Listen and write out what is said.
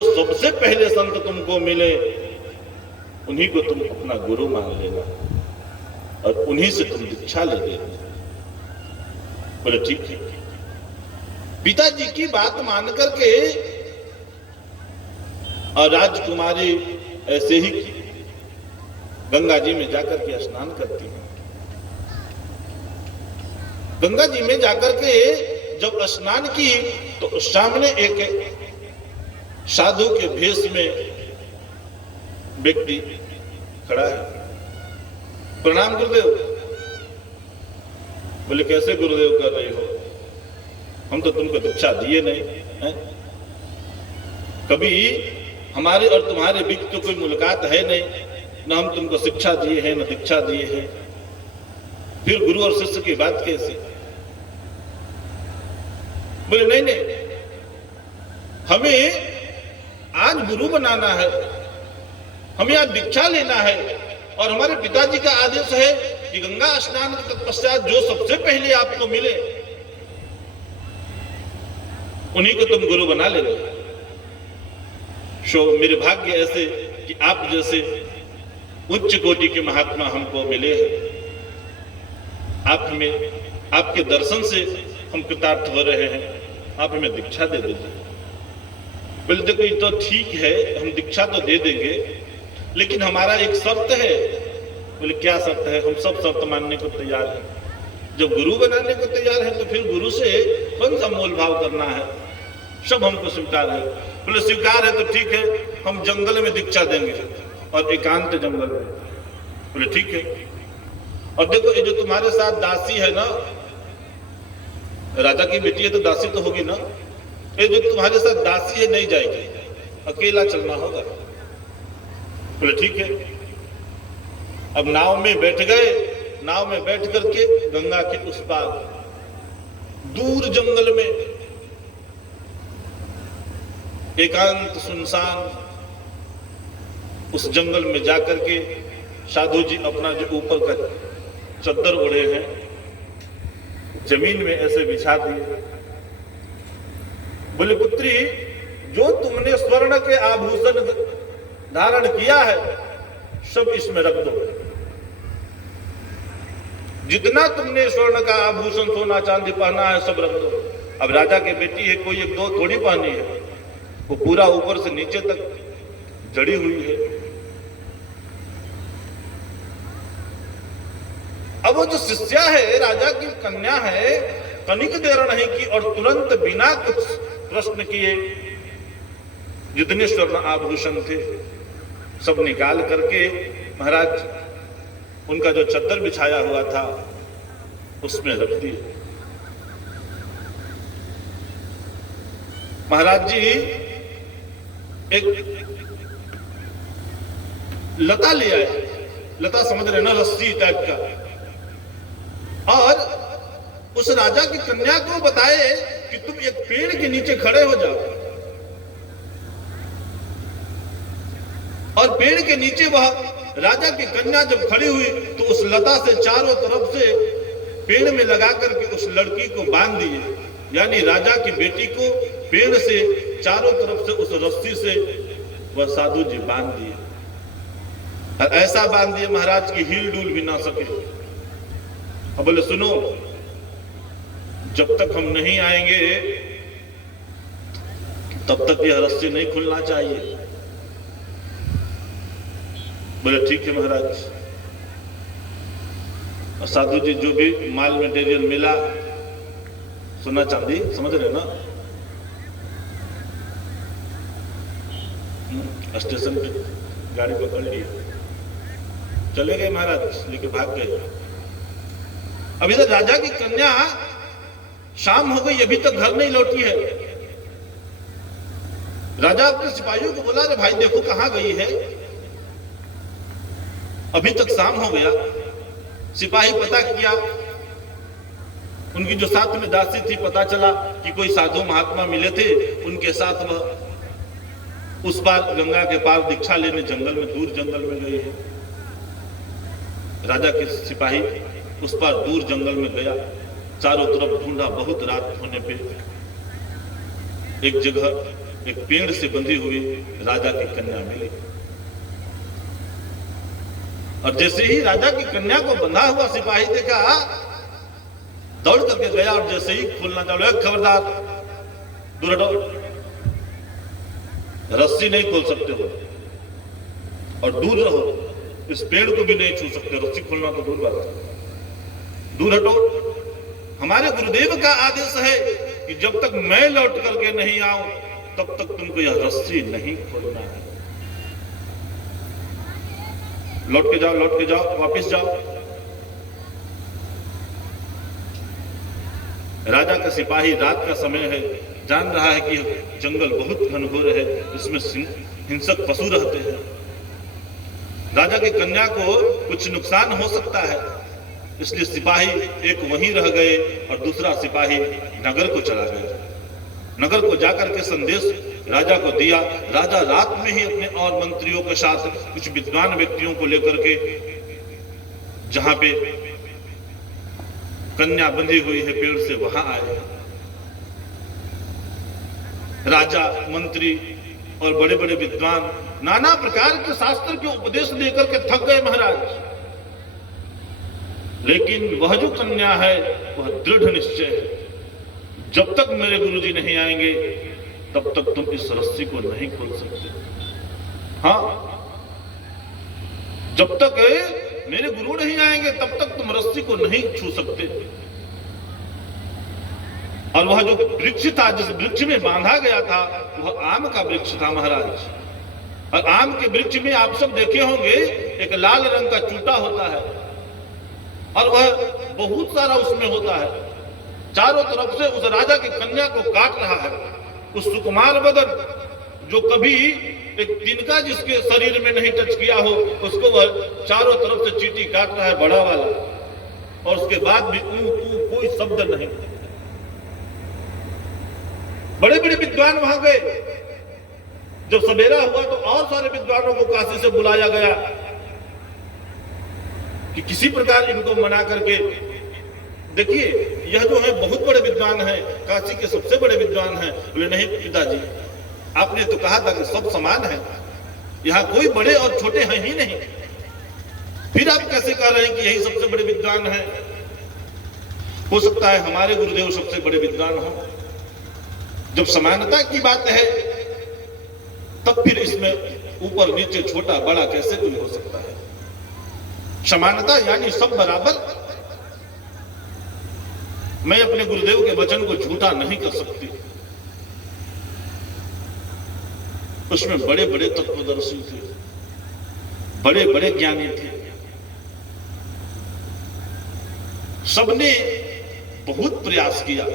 सबसे पहले संत तुमको मिले उन्हीं को तुम अपना गुरु मान लेना और उन्हीं से तुम दीक्षा ले लेना। बोले ठीक है। पिताजी की बात मान करके और राजकुमारी ऐसे ही गंगा जी में जाकर के स्नान करती है। गंगा जी में जाकर के जब स्नान की तो सामने एक साधु के भेष में व्यक्ति खड़ा है। प्रणाम गुरुदेव। बोले कैसे गुरुदेव कर रही हो, हम तो तुमको दीक्षा दिए नहीं है? कभी हमारे और तुम्हारे बीच तो कोई मुलाकात है नहीं, न हम तुमको शिक्षा दिए हैं न दीक्षा दिए हैं, फिर गुरु और शिष्य की बात कैसे? बोले नहीं नहीं, हमें आज गुरु बनाना है, हमें आज दीक्षा लेना है और हमारे पिताजी का आदेश है कि गंगा स्नान के पश्चात जो सबसे पहले आपको मिले उन्हीं को तुम गुरु बना लेना। सो मेरे भाग्य ऐसे कि आप जैसे उच्च कोटि के महात्मा हमको मिले हैं। आप हमें, आपके दर्शन से हम कृतार्थ हो रहे हैं, आप हमें दीक्षा दे दीजिए। बोले देखो ये तो ठीक है, हम दीक्षा तो दे देंगे, लेकिन हमारा एक शर्त है। बोले क्या शर्त है? हम सब शर्त मानने को तैयार हैं। जब गुरु बनाने को तैयार है तो फिर गुरु से कौन सा मोल भाव करना है, सब हमको स्वीकार है। बोले स्वीकार है तो ठीक है, हम जंगल में दीक्षा देंगे और एकांत जंगल में। बोले ठीक है। और देखो ये जो तुम्हारे साथ दासी है ना, राजा की बेटी है तो दासी तो होगी ना, ये जो तुम्हारे साथ दासी है नहीं जाएगी, अकेला चलना होगा। बोले ठीक है। अब नाव में बैठ गए, नाव में बैठ करके गंगा के उस पार दूर जंगल में एकांत सुनसान उस जंगल में जाकर के साधु जी अपना जो ऊपर का चद्दर ओढ़े हैं जमीन में ऐसे बिछा दिए। बोले पुत्री, जो तुमने स्वर्ण के आभूषण धारण किया है सब इसमें रख दो। जितना तुमने स्वर्ण का आभूषण सोना चांदी पहना है सब रख दो। अब राजा की बेटी है, कोई एक दो थोड़ी पहनी है, वो पूरा ऊपर से नीचे तक जड़ी हुई है। अब वो जो शिष्या है, राजा की कन्या है, तनिक देर नहीं की और तुरंत बिना कुछ प्रश्न किए जितने स्वर्ण आभूषण थे सब निकाल करके महाराज उनका जो चद्दर बिछाया हुआ था उसमें रख दिए। महाराज जी एक लता ले आए, लता समझ रहे ना, रस्सी टाइप का, और उस राजा की कन्या को बताए कि तुम एक पेड़ के नीचे खड़े हो जाओ। और पेड़ के नीचे वह राजा की कन्या जब खड़ी हुई तो उस लता से चारों तरफ से पेड़ में लगा करके उस लड़की को बांध दिए, यानी राजा की बेटी को पेड़ से चारों तरफ से उस रस्सी से वह साधु जी बांध दिए। और ऐसा बांध दिए महाराज की हिल डुल भी ना सके। अब बोले सुनो, जब तक हम नहीं आएंगे तब तक यह रस्सी नहीं खुलना चाहिए। बोले ठीक है महाराज। और साधु जी जो भी माल मटेरियल मिला, सोना चांदी, समझ रहे ना, स्टेशन पे गाड़ी पकड़ ली, चले गए महाराज, लेके भाग गए। अभी तक राजा की कन्या शाम हो गई, अभी तक घर नहीं लौटी है। राजा अपने सिपाहियों को बोला, अरे भाई देखो कहां गई है, अभी तक शाम हो गया। सिपाही पता किया, उनकी जो साथ में दासी थी, पता चला कि कोई साधु महात्मा मिले थे, उनके साथ वह उस पार गंगा के पार दीक्षा लेने जंगल में, दूर जंगल में गए हैं। राजा के सिपाही उस पार दूर जंगल में गया, चारों तरफ ढूंढा, बहुत रात होने पे एक जगह एक पेड़ से बंधी हुई राजा की कन्या मिली। और जैसे ही राजा की कन्या को बंधा हुआ सिपाही देखा, दौड़ करके गया और जैसे ही खोलना चालू, खबरदार दूर हटो, रस्सी नहीं खोल सकते हो और दूर रहो, इस पेड़ को भी नहीं छू सकते, रस्सी खोलना तो दूर बात है, दूर हटो। हमारे गुरुदेव का आदेश है कि जब तक मैं लौट करके नहीं आऊं तब तक तुमको यह रस्सी नहीं खोलना है। लौट के जाओ, वापस जाओ। राजा का सिपाही, रात का समय है, जान रहा है कि जंगल बहुत घनघोर है, इसमें हिंसक पशु रहते हैं, राजा की कन्या को कुछ नुकसान हो सकता है, इसलिए सिपाही एक वहीं रह गए और दूसरा सिपाही नगर को चला गया। नगर को जाकर के संदेश राजा को दिया। राजा रात में ही अपने और मंत्रियों के साथ कुछ विद्वान व्यक्तियों को लेकर के जहां पे कन्या बंधी हुई है पेड़ से, वहां आए। राजा, मंत्री और बड़े बड़े विद्वान नाना प्रकार के शास्त्र के उपदेश लेकर के थक गए महाराज, लेकिन वह जो कन्या है वह दृढ़ निश्चय है, जब तक मेरे गुरुजी नहीं आएंगे तब तक तुम इस रस्सी को नहीं खोल सकते। हाँ, जब तक मेरे गुरु नहीं आएंगे तब तक तुम रस्सी को नहीं छू सकते। और वह जो वृक्ष था, जिस वृक्ष में बांधा गया था, वह आम का वृक्ष था महाराज। और आम के वृक्ष में आप सब देखे होंगे एक लाल रंग का चूटा होता है और वह बहुत सारा उसमें होता है, चारों तरफ से उस राजा की कन्या को काट रहा है। उस सुकुमार बदन जो कभी एक तिनका जिसके शरीर में नहीं टच किया हो, उसको वह चारों तरफ से चींटी काट रहा है, बड़ा वाला, और उसके बाद भी कोई शब्द नहीं। बड़े बड़े विद्वान वहां गए। जब सवेरा हुआ तो और सारे विद्वानों को काशी से बुलाया गया कि किसी प्रकार इनको मना करके, देखिए यह जो है बहुत बड़े विद्वान हैं, काशी के सबसे बड़े विद्वान हैं। बोले नहीं पिताजी, आपने तो कहा था कि सब समान है, यहां कोई बड़े और छोटे हैं ही नहीं, फिर आप कैसे कह रहे हैं कि यही सबसे बड़े विद्वान हैं? हो सकता है हमारे गुरुदेव सबसे बड़े विद्वान हो। जब समानता की बात है तब फिर इसमें ऊपर नीचे छोटा बड़ा कैसे कोई हो सकता है? समानता यानी सब बराबर। मैं अपने गुरुदेव के वचन को झूठा नहीं कर सकती। उसमें बड़े बड़े तत्वदर्शी थे, बड़े बड़े ज्ञानी थे, सबने बहुत प्रयास किया।